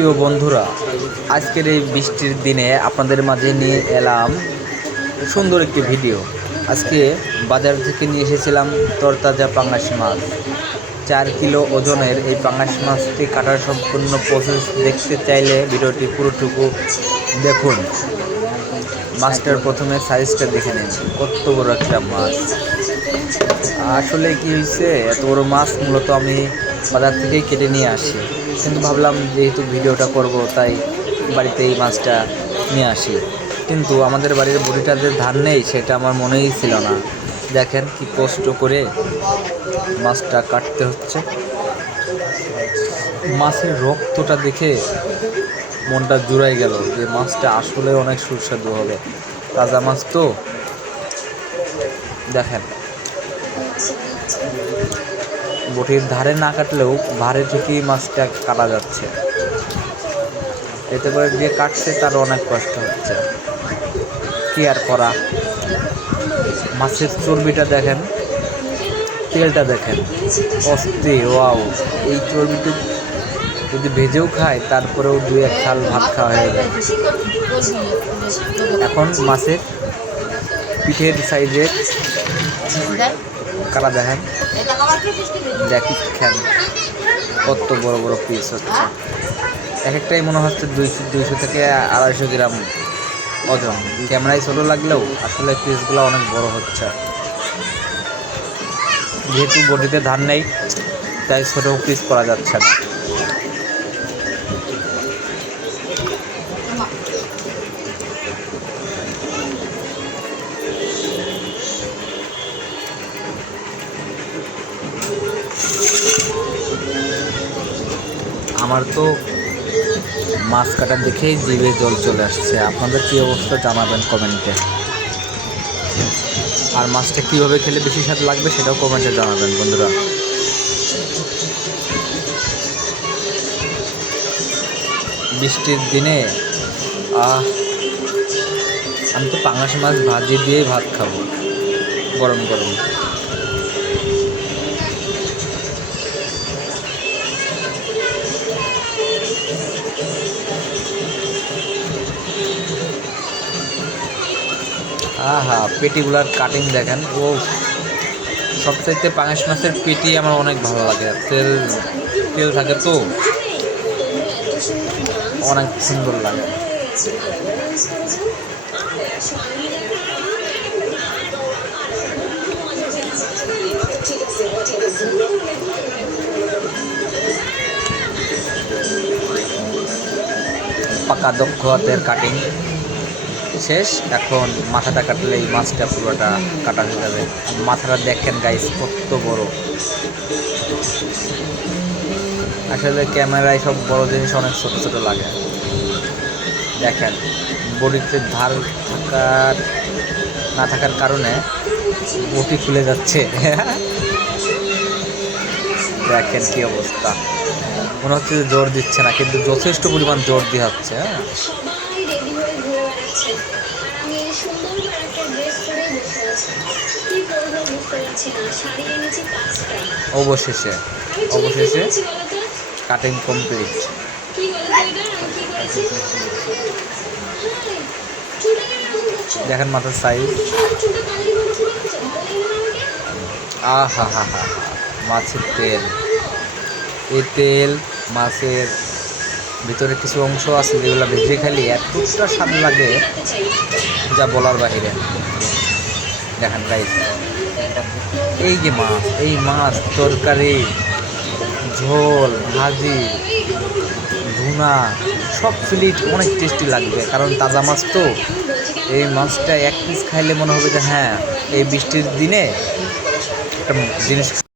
প্রিয় বন্ধুরা, আজকের এই বৃষ্টির দিনে আপনাদের মাঝে নিয়ে এলাম সুন্দর একটি ভিডিও। আজকে বাজার থেকে নিয়ে এসেছিলাম তরতাজা পাঙাশ মাছ। 4 কিলো ওজনের এই পাঙাশ মাছটি কাটার সম্পূর্ণ প্রসেস দেখতে চাইলে ভিডিওটি পুরোটুকু দেখুন। মাছটার প্রথমে সাইজটা দেখে নিন, কত বড় একটা মাছ। আসলে কি হয়েছে, এত বড় মাছ মূলত আমি বাজার থেকেই কেটে নিয়ে আসি, কিন্তু ভাবলাম যেহেতু ভিডিওটা করব তাই বাড়িতে এই মাছটা নিয়ে আসি। কিন্তু আমাদের বাড়ির বড়িটাতে ধান নেই, সেটা আমার মনেই ছিল না। দেখেন কি কষ্ট করে মাছটা কাটতে হচ্ছে। মাছের রক্তটা দেখে মনটা জুড়াই গেল যে মাছটা আসলে অনেক সুস্বাদু হবে। তাজা মাছ তো। দেখেন, বটির ধারে না কাটলেও ভারে ঠিকই মাছটা কাটা যাচ্ছে। এতে করে যে কাটছে তার অনেক কষ্ট হচ্ছে, কি আর করা। মাছের চর্বিটা দেখেন, তেলটা দেখেন, অস্থির। ওয়াও, এই চর্বিটা যদি ভেজেও খায় তারপরেও 2-1 থাল ভাত খাওয়া হয়ে যায়। এখন মাছের পিঠের সাইজের কাটা দেখেন, দেখেন কত বড় বড় পিস হচ্ছে। এক একটাই মনে হচ্ছে 200 থেকে 250 গ্রাম ওজন। ক্যামেরায় ছোটো লাগলেও আসলে পিসগুলো অনেক বড় হচ্ছে। যেহেতু বডিতে ধান নেই তাই ছোটো পিস করা যাচ্ছে না। আমার তো মাছ কাটা দেখেই জিভে জল চলে আসছে। আপনাদের কী অবস্থা জানাবেন কমেন্টে। আর মাছটা কীভাবে খেলে বেশি স্বাদ লাগবে সেটাও কমেন্টে জানাবেন বন্ধুরা। বৃষ্টির দিনে আমি তো পাঙাশ মাছ ভাজি দিয়েই ভাত খাবো, গরম গরম। আহা, পেটিগুলার কাটিং দেখেন। ও, সবচাইতে পাঙাশ মাছের পেটি আমার অনেক ভালো লাগে। তেল তেল থাকে তো, অনেক সুন্দর লাগে। পাকা দক্ষ হাতের কাটিং শেষ। এখন মাথাটা কাটলেই মাছটা পুরোটা কাটা হয়ে যাবে। মাথাটা দেখেন গাইস, কত বড়। আসলে ক্যামেরায় সব বড় জিনিস অনেক ছোট ছোট লাগে। দেখেন, বডিতে ধার থাকার না থাকার কারণে বটি খুলে যাচ্ছে। দেখেন কি অবস্থা, মনে হচ্ছে যে জোর দিচ্ছে না, কিন্তু যথেষ্ট পরিমাণ জোর দিয়ে হচ্ছে। হ্যাঁ, অবশেষে অবশেষে কাটিং কমপ্লিট। দেখেন মাথার সাইজ। আহা হা হা, মাছের তেল। এই তেল মাছের ভিতরে কিছু অংশ আছে যেগুলো ভেজে খালি এতটা স্বাদ লাগে যা বলার বাহিরে। দেখেন গাইস, এই যে মাছ, এই মাছ তরকারি, ঝোল, ভাজি, ভুনা, সব ফিলিট অনেক টেস্টি লাগবে, কারণ তাজা মাছ তো। এই মাছটা এক পিস খাইলে মনে হবে যে হ্যাঁ, এই বৃষ্টির দিনে একটা জিনিস